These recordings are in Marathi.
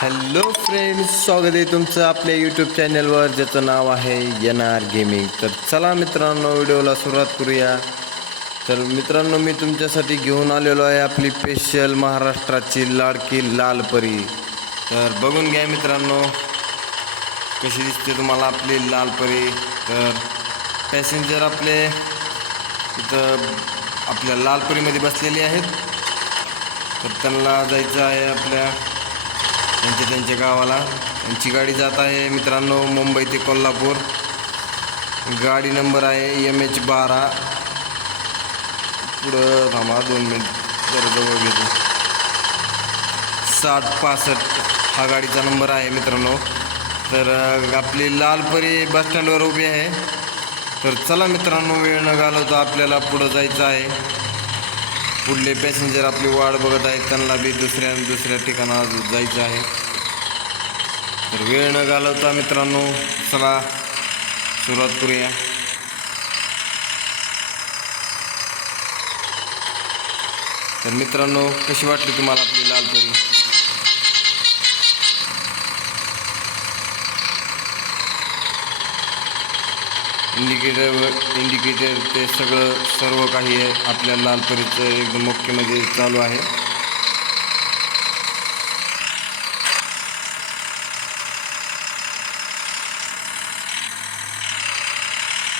हॅलो फ्रेंड्स स्वागत आहे तुमचं आपल्या यूट्यूब चॅनलवर ज्याचं नाव आहे एन आर गेमिंग तर चला मित्रांनो व्हिडिओला सुरुवात करूया. तर मित्रांनो मी तुमच्यासाठी घेऊन आलेलो आहे आपली स्पेशल महाराष्ट्राची लाडकी लाल परी. तर बघून घ्या मित्रांनो कशी दिसते तुम्हाला आपली लाल परी. तर पॅसेंजर आपले इथं आपल्या लालपरीमध्ये बसलेले आहेत. तर त्यांना जायचं आहे आपल्या त्यांच्या त्यांच्या गावाला. त्यांची गाडी जात आहे मित्रांनो मुंबई ते कोल्हापूर. गाडी नंबर आहे एम एच बारा. पुढं थांबा दोन मिनिट. जरा जवळ घेतो. साठ पासष्ट हा गाडीचा नंबर आहे मित्रांनो. तर आपली लालपरी बसस्टँडवर उभी आहे. तर चला मित्रांनो वेळ न घालवता आपल्याला पुढं जायचं आहे. पुढले पॅसेंजर आपली वाट बघत आहेत. त्यांना बी दुसऱ्या दुसऱ्या ठिकाणावर जायचं आहे. तर वेळ न घालवता मित्रांनो चला सुरुवात करूया. तर मित्रांनो कशी वाटली तुम्हाला आपली लालपरी इंडिकेटर इंडिकेटर ते सगळं सर्व काही आपल्या लालपरीचं एकदम मुख्यमध्ये म्हणजे चालू आहे.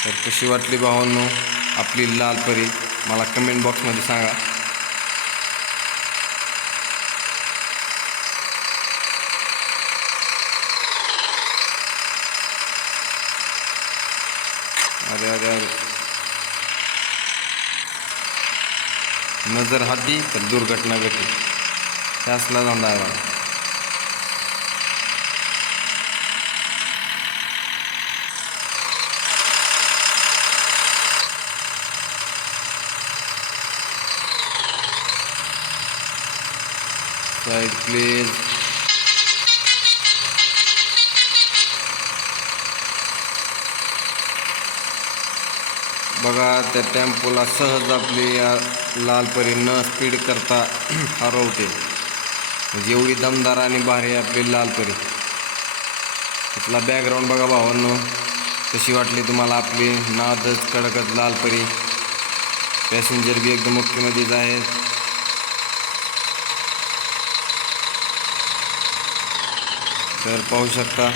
तर कशी वाटली भावांनो आपली लालपरी मला कमेंट बॉक्समध्ये सांगा. अरे अरे अरे. नजर हाती तर दुर्घटना घटी त्यासला धंदा आहे मला साईड प्लीज बघा त्या टेम्पोला सहज आपली या लालपरी न स्पीड करता हरवते. म्हणजे एवढी दमदार आणि भारी आपली लालपरी तिथला बॅकग्राऊंड बघा भावांनो. कशी वाटली तुम्हाला आपली? नादच कडकत लालपरी पॅसेंजर बी एकदम ओकेमध्येच आहेत तर पाहू शकता.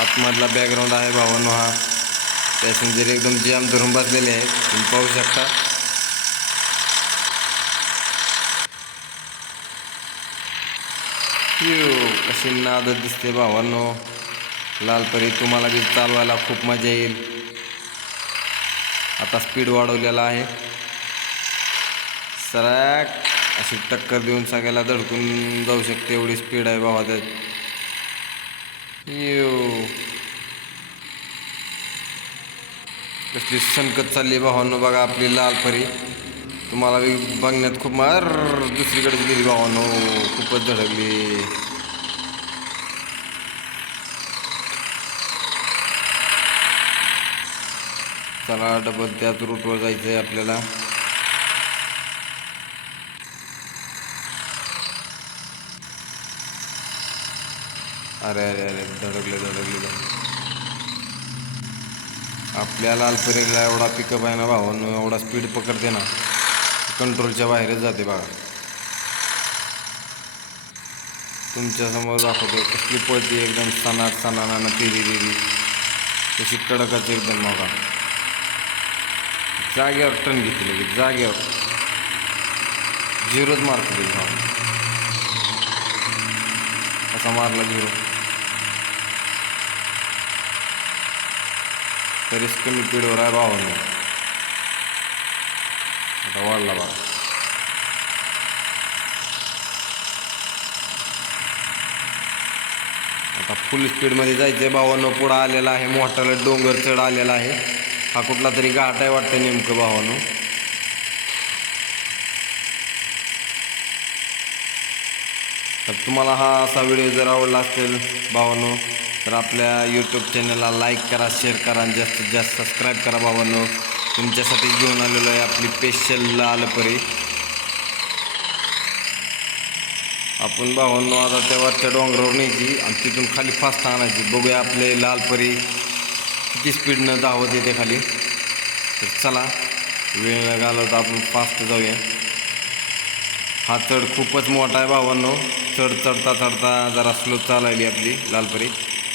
आतमधला बॅकग्राऊंड आहे भावांनो हा. पॅसेंजर एकदम जाम धरून बसलेले आहेत. तुम्ही पाहू शकता. कशी नादत दिसते भावांनो. लालपरी तुम्हाला बी चालवायला खूप मजा येईल. आता स्पीड वाढवलेला आहे. सराक अशी टक्कर देऊन सगळ्याला धडकून जाऊ शकते एवढी स्पीड आहे भावा त्यात. येऊ कसली सनकत चालली भावांनो. बघा आपली लाल परी. तुम्हाला बघण्यात खूप मार दुसरीकडे गेली भावांनो. खूपच धडकली. चला डबल त्याच रूटवर जायचं आहे आपल्याला. अरे अरे अरे धडकले धडकले धडकले. आपल्या लालपरीला एवढा पिकअप आहे ना भावानं एवढा स्पीड पकडते ना कंट्रोलच्या बाहेरच जाते बघा. तुमच्यासमोर दाखवतो कसली पळते एकदम सणात सणाना तिरी दिली तशी कडकच एकदम बघा. जागेवर टन घेतली लगेच जागेवर. झिरोच मारतो दिली असा मारला झिरो तरीच कमी पिढीवर आहे भावांनो आता वाढला बघा आता फुल स्पीडमध्ये जायचं आहे भावांनो. पुढं आलेला आहे मोठाला डोंगर चढ आलेला आहे. हा कुठला तरी घाट आहे वाटतं नेमकं भावानं. तर तुम्हाला हा असा व्हिडिओ जर आवडला असेल भावांनो तर आपल्या यूट्यूब चॅनलला लाईक करा शेअर करा आणि जास्तीत जास्त सबस्क्राईब करा भावांनो. तुमच्यासाठी घेऊन आलेलो आहे आपली पेशल लाल परी आपण भावांनो आता त्या वरच्या डोंगरावर न्यायची आणि तिथून खाली फास्ट आणायची. बघूया आपले लाल परी किती स्पीडनं धावत येते खाली. तर चला वेळ न घालवता आपण फास्ट जाऊया. हा चढ खूपच मोठा आहे भावांनो. चढ चढता चढता जरा स्लो चालायली आपली लालपरी.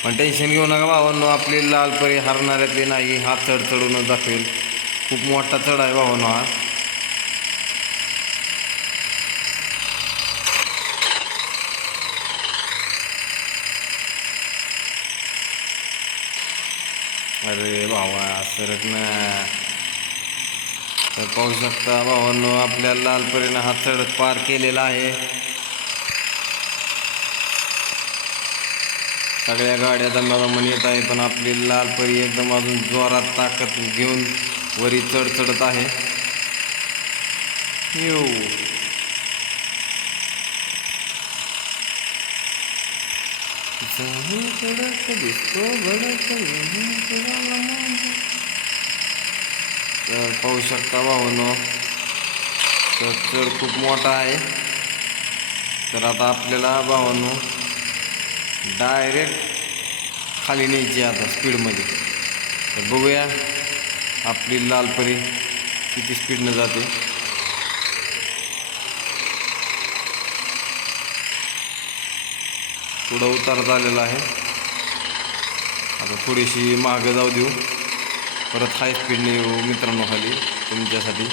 पण टेन्शन घेऊ नका भावांनो आपली लालपरी हरणाऱ्यातली नाही हा चढ चढूनच दाखवेल. खूप मोठा चढ आहे भावांनो हा. अरे भावा सरत ना. तर पाहू शकता भावांनो आपल्या लालपरीनं हा चढ पार केलेला आहे. सगळ्या गाड्या दमादमन येत आहे पण आपली लालपरी एकदम अजून जोरात ताकद घेऊन वरी चढ चढत आहे. येऊ. तर पाहू शकता भाऊनो तर चढ खूप मोठा आहे. तर आता आपल्याला भावांनो डायरेक्ट खाली न्यायची आता स्पीडमध्ये. तर बघूया आपली लालपरी किती स्पीडनं जाते. पुढं उतार झालेला आहे. आता थोडीशी मागं जाऊ देऊ. परत हाय स्पीडने येऊ मित्रांनो खाली तुमच्यासाठी.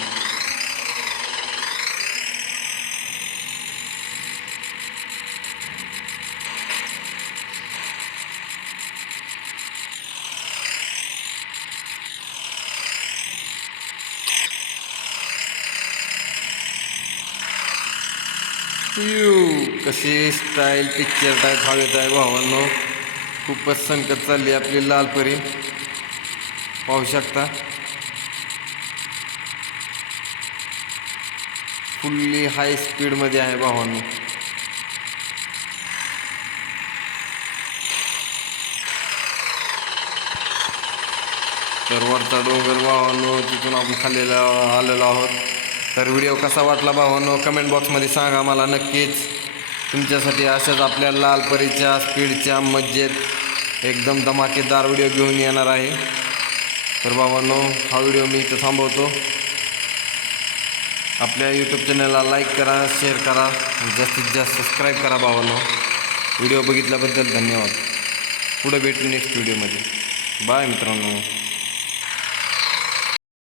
कशी स्टाईल पिक्चर टाईप हवेत आहे भावांनो. खूपच संकट चालली आपली लालपरी पाहू शकता. फुल्ली हाय स्पीडमध्ये आहे भावांनो. तर वरचा डोंगर भावांनो तिथून आपण खाल्लेला आलेलो आहोत. तर व्हिडिओ कसा वाटला भावानो कमेंट बॉक्समध्ये सांगा मला नक्कीच. तुमच्यासाठी अशाच आपल्या लालपरीच्या स्पीडच्या मज्जेत एकदम धमाकेदार व्हिडिओ घेऊन येणार आहे. तर बाबांनो हा व्हिडिओ मी इथं थांबवतो. आपल्या यूट्यूब चॅनलला लाईक करा शेअर करा जास्तीत जास्त सबस्क्राईब करा बाबांनो व्हिडिओ बघितल्याबद्दल धन्यवाद. पुढे भेटू नेक्स्ट व्हिडिओमध्ये बाय मित्रांनो.